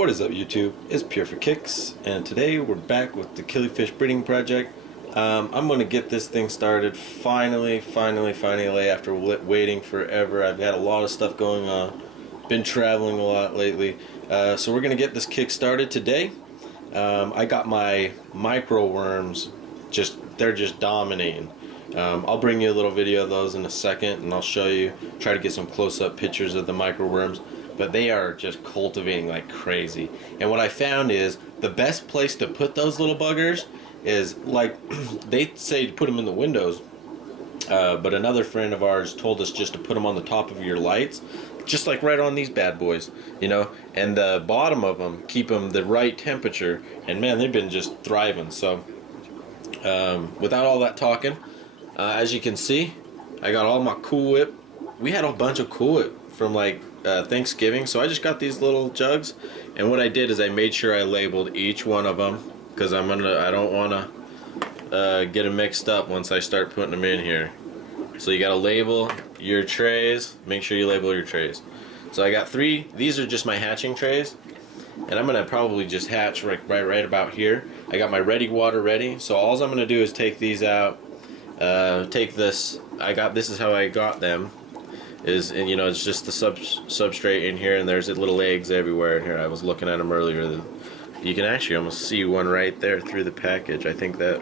What is up, YouTube? It's Pure for Kicks, and today we're back with the Killifish breeding project. I'm going to get this thing started finally after waiting forever. I've had a lot of stuff going on, been traveling a lot lately, so we're going to get this kick started today. I got my micro worms, they're just dominating. I'll bring you a little video of those in a second, and I'll show you, try to get some close-up pictures of the micro worms. But they are just cultivating like crazy. And what I found is the best place to put those little buggers is, like, they say to put them in the windows, but another friend of ours told us just to put them on the top of your lights, just like right on these bad boys, you know, and the bottom of them, keep them the right temperature. And man, they've been just thriving. So without all that talking, as you can see, I got all my Cool Whip. We had a bunch of Cool Whip from like Thanksgiving, so I just got these little jugs, and what I did is I made sure I labeled each one of them, because I don't want to get them mixed up once I start putting them in here. So you got to label your trays. Make sure you label your trays. So I got 3. These are just my hatching trays, and I'm gonna probably just hatch right about here. I got my ready water ready, so all I'm gonna do is take these out. Take this. This is how I got them. And you know, it's just the substrate in here, and there's little eggs everywhere in here. I was looking at them earlier. You can actually almost see one right there through the package. I think that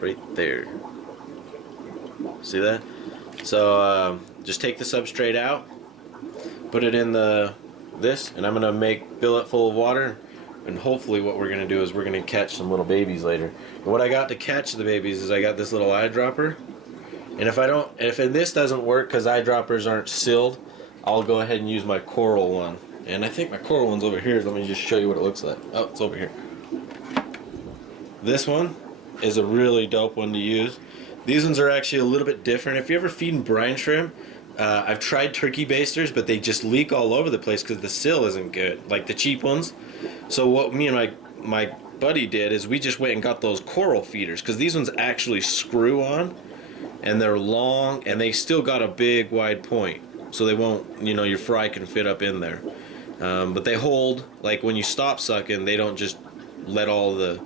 right there. See that? So just take the substrate out, put it in this, and I'm gonna fill it full of water. And hopefully what we're gonna do is we're gonna catch some little babies later. And what I got to catch the babies is I got this little eyedropper. And if this doesn't work because eyedroppers aren't sealed, I'll go ahead and use my coral one. And I think my coral one's over here. Let me just show you what it looks like. Oh, it's over here. This one is a really dope one to use. These ones are actually a little bit different. If you're ever feeding brine shrimp, I've tried turkey basters, but they just leak all over the place because the seal isn't good, like the cheap ones. So what me and my buddy did is we just went and got those coral feeders, because these ones actually screw on. And they're long, and they still got a big wide point, so they won't, you know, your fry can fit up in there. But they hold, like when you stop sucking, they don't just let all the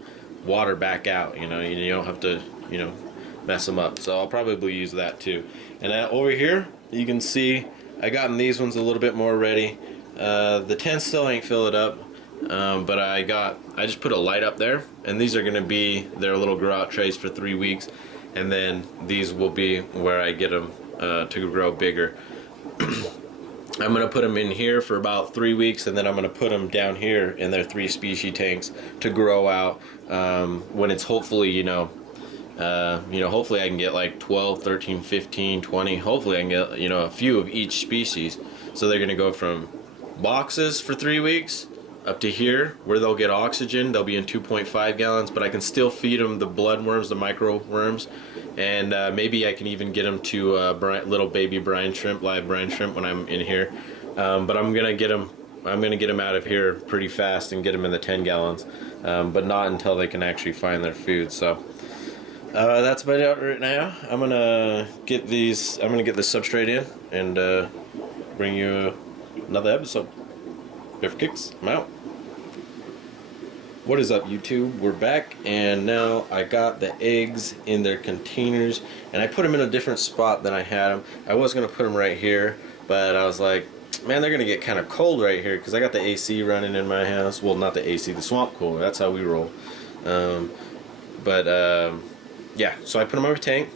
water back out, you know, you don't have to, you know, mess them up. So I'll probably use that too. And over here, you can see I gotten these ones a little bit more ready. The tent still ain't filled up, but I just put a light up there, and these are gonna be their little growout trays for 3 weeks. And then these will be where I get them to grow bigger. I'm going to put them in here for about 3 weeks, and then I'm going to put them down here in their 3 species tanks to grow out when it's hopefully, hopefully I can get like 12, 13, 15, 20. Hopefully I can get, you know, a few of each species. So they're going to go from boxes for 3 weeks up to here where they'll get oxygen. They'll be in 2.5 gallons, but I can still feed them the blood worms, the micro worms, and maybe I can even get them to little baby brine shrimp, live brine shrimp when I'm in here. But I'm gonna get them out of here pretty fast and get them in the 10 gallons, but not until they can actually find their food. So that's about it right now. I'm gonna get the substrate in and bring you another episode. Pure for Kicks, I'm out. What is up, YouTube? We're back, and now I got the eggs in their containers, and I put them in a different spot than I had them. I was going to put them right here, but I was like, man, they're going to get kind of cold right here, because I got the AC running in my house. Well, not the AC, the swamp cooler. That's how we roll. Yeah, so I put them in my tank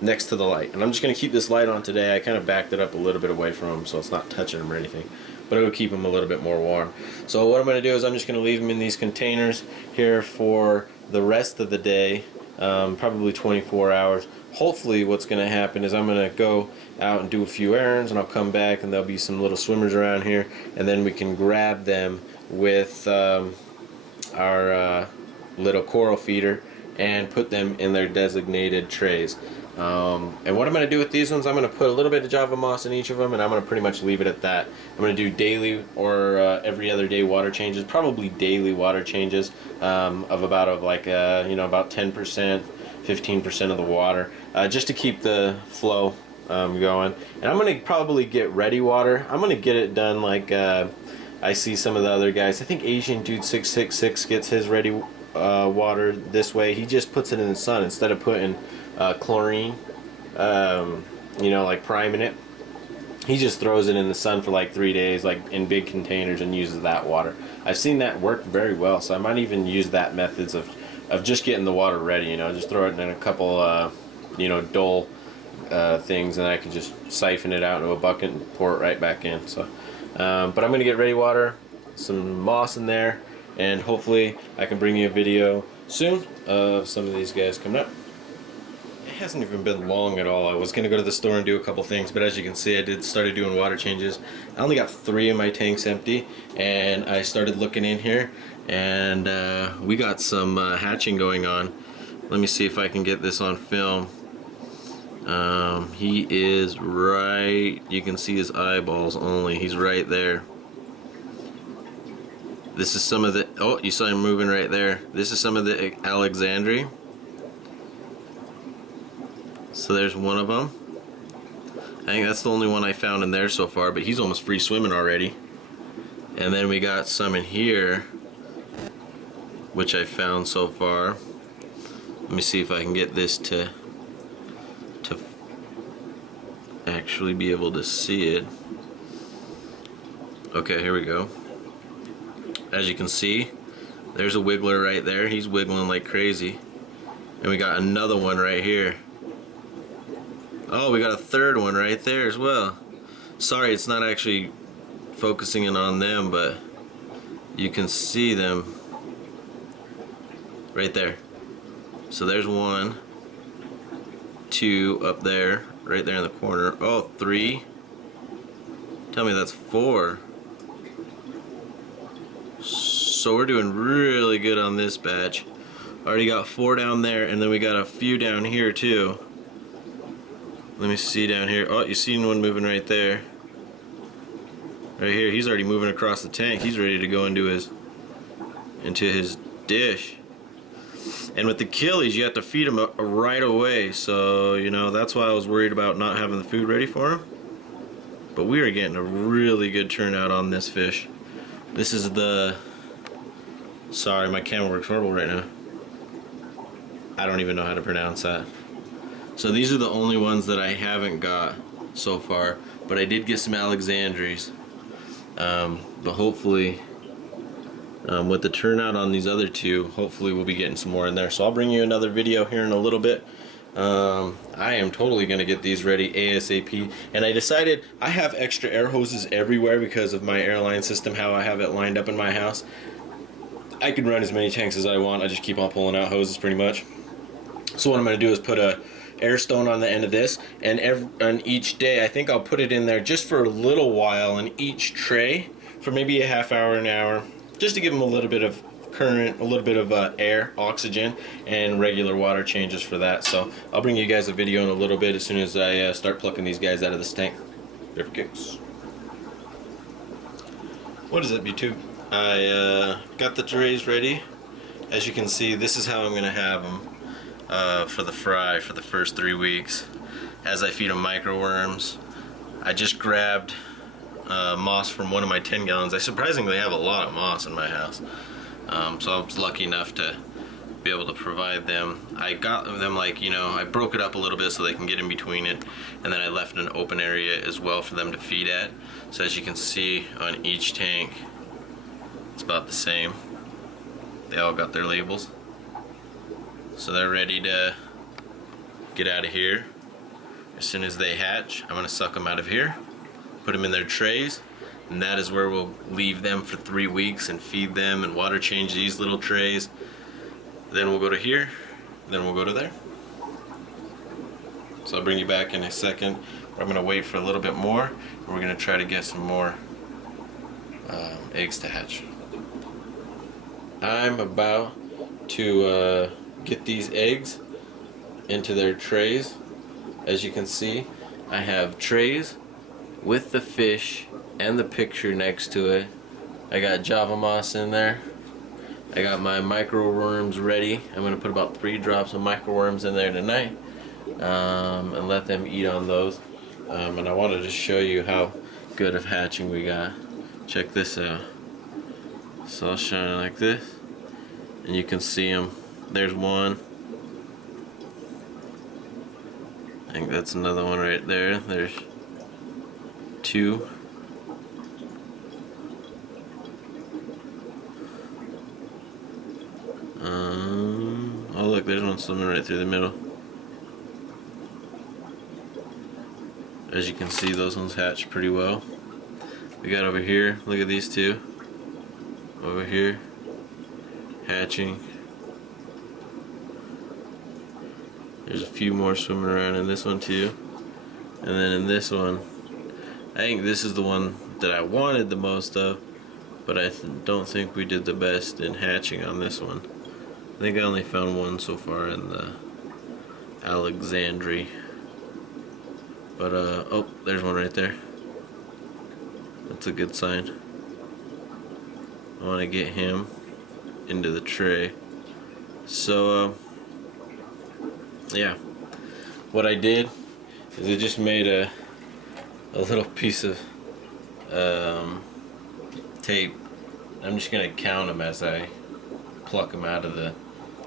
next to the light, and I'm just going to keep this light on today. I kind of backed it up a little bit away from them, so it's not touching them or anything, but it will keep them a little bit more warm. So what I'm going to do is I'm just going to leave them in these containers here for the rest of the day, probably 24 hours. Hopefully what's going to happen is I'm going to go out and do a few errands, and I'll come back and there'll be some little swimmers around here, and then we can grab them with our little coral feeder and put them in their designated trays. And what I'm going to do with these ones, I'm going to put a little bit of Java moss in each of them, and I'm going to pretty much leave it at that. I'm going to do daily or every other day water changes, probably daily water changes of about 10%, 15% of the water, just to keep the flow going. And I'm going to probably get ready water. I'm going to get it done like I see some of the other guys. I think Asian Dude 666 gets his ready water this way. He just puts it in the sun instead of putting chlorine, you know, like priming it. He just throws it in the sun for like 3 days, like in big containers, and uses that water. I've seen that work very well, so I might even use that methods of just getting the water ready. You know, just throw it in a couple, you know, dole things, and I can just siphon it out into a bucket and pour it right back in. So, but I'm gonna get ready water, some moss in there, and hopefully I can bring you a video soon of some of these guys coming up. It hasn't even been long at all. I was gonna go to the store and do a couple things, but as you can see, I started doing water changes. I only got 3 of my tanks empty, and I started looking in here, and we got some hatching going on. Let me see if I can get this on film. He is right, you can see his eyeballs only. He's right there. This is some of the, oh, you saw him moving right there. This is some of the Alexandri. So there's one of them. I think that's the only one I found in there so far, but he's almost free swimming already. And then we got some in here, which I found so far. Let me see if I can get this to actually be able to see it. Okay, here we go. As you can see, there's a wiggler right there. He's wiggling like crazy. And we got another one right here. Oh, we got a third one right there as well. Sorry, it's not actually focusing in on them, but you can see them right there. So there's 1, 2 up there, right there in the corner. Oh, 3. Tell me that's 4. So we're doing really good on this batch. Already got 4 down there, and then we got a few down here too. Let me see down here. Oh, you seen one moving right there. Right here, he's already moving across the tank. He's ready to go into his dish. And with the Killis, you have to feed him right away. So, you know, that's why I was worried about not having the food ready for him. But we are getting a really good turnout on this fish. This is the... Sorry, my camera works horrible right now. I don't even know how to pronounce that. So these are the only ones that I haven't got so far, but I did get some Alexandries. But hopefully, with the turnout on these other 2, hopefully we'll be getting some more in there. So I'll bring you another video here in a little bit. I am totally going to get these ready ASAP. And I decided I have extra air hoses everywhere because of my airline system, how I have it lined up in my house. I can run as many tanks as I want. I just keep on pulling out hoses pretty much. So what I'm going to do is put a air stone on the end of this, and on each day I think I'll put it in there just for a little while in each tray for maybe a half hour, an hour, just to give them a little bit of current, a little bit of air, oxygen, and regular water changes for that. So I'll bring you guys a video in a little bit as soon as I start plucking these guys out of this tank. There it goes. What is it, B2? I got the trays ready. As you can see, this is how I'm going to have them for the fry for the first 3 weeks. As I feed them microworms, I just grabbed moss from one of my 10 gallons. I surprisingly have a lot of moss in my house, so I was lucky enough to be able to provide them. I got them, like, you know, I broke it up a little bit so they can get in between it, and then I left an open area as well for them to feed at. So as you can see on each tank, it's about the same. They all got their labels. So they're ready to get out of here. As soon as they hatch, I'm going to suck them out of here, put them in their trays, and that is where we'll leave them for 3 weeks and feed them and water change these little trays. Then we'll go to here, then we'll go to there. So I'll bring you back in a second. I'm going to wait for a little bit more, and we're going to try to get some more eggs to hatch. I'm about to get these eggs into their trays. As you can see, I have trays with the fish and the picture next to it. I got Java moss in there. I got my microworms ready. I'm going to put about 3 drops of microworms in there tonight and let them eat on those. And I wanted to show you how good of hatching we got. Check this out. It's all shining like this, and you can see them. There's one. I think that's another one right there. There's two. Oh look, there's one swimming right through the middle. As you can see, those ones hatched pretty well. We got over here, look at these two. Over here, hatching. There's a few more swimming around in this one too. And then in this one, I think this is the one that I wanted the most of, but I don't think we did the best in hatching on this one. I think I only found one so far in the Alexandria. But oh, there's one right there. That's a good sign. I want to get him into the tray. So yeah, what I did is I just made a little piece of tape. I'm just gonna count them as I pluck them out of the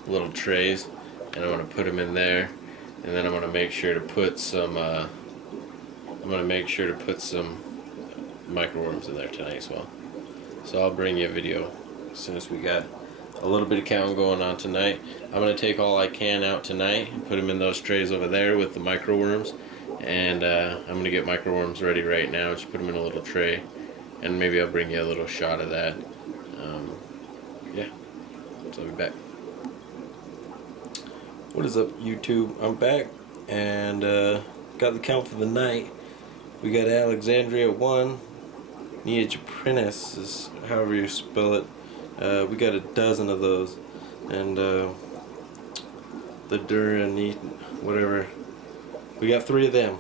little trays, and I'm gonna put them in there, and then I'm gonna make sure to put some microworms in there tonight as well. So I'll bring you a video as soon as we got a little bit of counting going on tonight. I'm gonna take all I can out tonight and put them in those trays over there with the microworms, and I'm gonna get microworms ready right now. Just put them in a little tray, and maybe I'll bring you a little shot of that. Yeah, so I'll be back. What is up, YouTube? I'm back, and got the count for the night. We got Alexandria 1, Neogyprinus is however you spell it. We got a dozen of those, and the Duranite, whatever. We got 3 of them.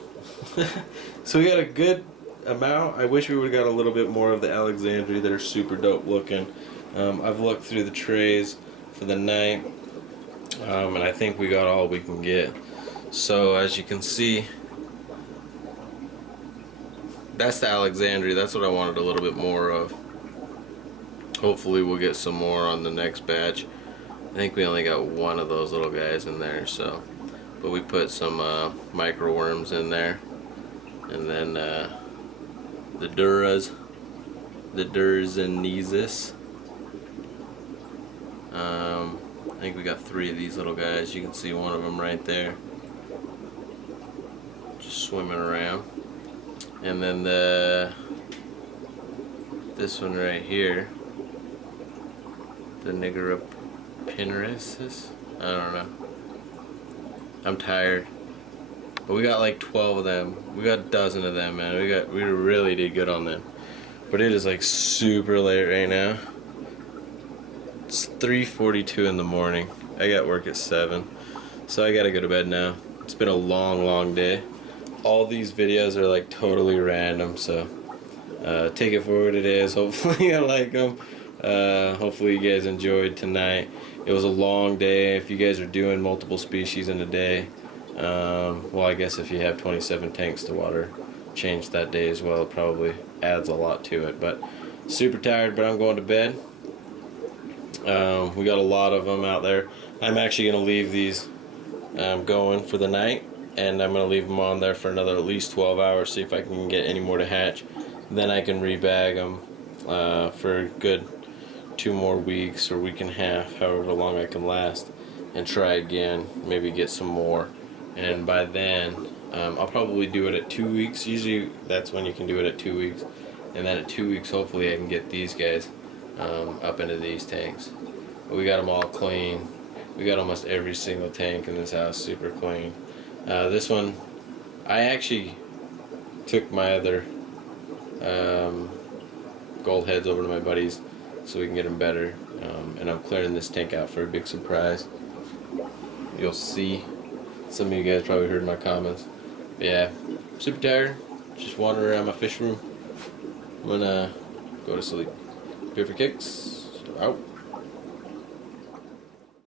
So we got a good amount. I wish we would have got a little bit more of the Alexandria that are super dope looking. I've looked through the trays for the night, and I think we got all we can get. So as you can see, that's the Alexandria. That's what I wanted a little bit more of. Hopefully we'll get some more on the next batch. I think we only got one of those little guys in there, so. But we put some microworms in there, and then the Duras, the Durzanesis. I think we got 3 of these little guys. You can see one of them right there, just swimming around. And then this one right here, the Nigerapinerisis. I don't know. I'm tired. But we got like 12 of them. We got a dozen of them, man. We really did good on them. But it is like super late right now. It's 3:42 in the morning. I got work at 7. So I gotta go to bed now. It's been a long day. All these videos are like totally random, so take it for what it is. Hopefully you like them. Hopefully you guys enjoyed tonight. It was a long day. If you guys are doing multiple species in a day, well, I guess if you have 27 tanks to water, change that day as well. It probably adds a lot to it. But super tired, but I'm going to bed. We got a lot of them out there. I'm actually going to leave these going for the night, and I'm going to leave them on there for another at least 12 hours, see if I can get any more to hatch. Then I can rebag them for a good 2 more weeks or week and a half, however long I can last, and try again, maybe get some more. And by then, I'll probably do it at 2 weeks. Usually that's when you can do it at 2 weeks. And then at 2 weeks, hopefully I can get these guys up into these tanks. But we got them all clean. We got almost every single tank in this house super clean. This one, I actually took my other gold heads over to my buddies so we can get them better. And I'm clearing this tank out for a big surprise. You'll see. Some of you guys probably heard my comments. But yeah, super tired. Just wandering around my fish room. I'm gonna go to sleep. Here for kicks. Out.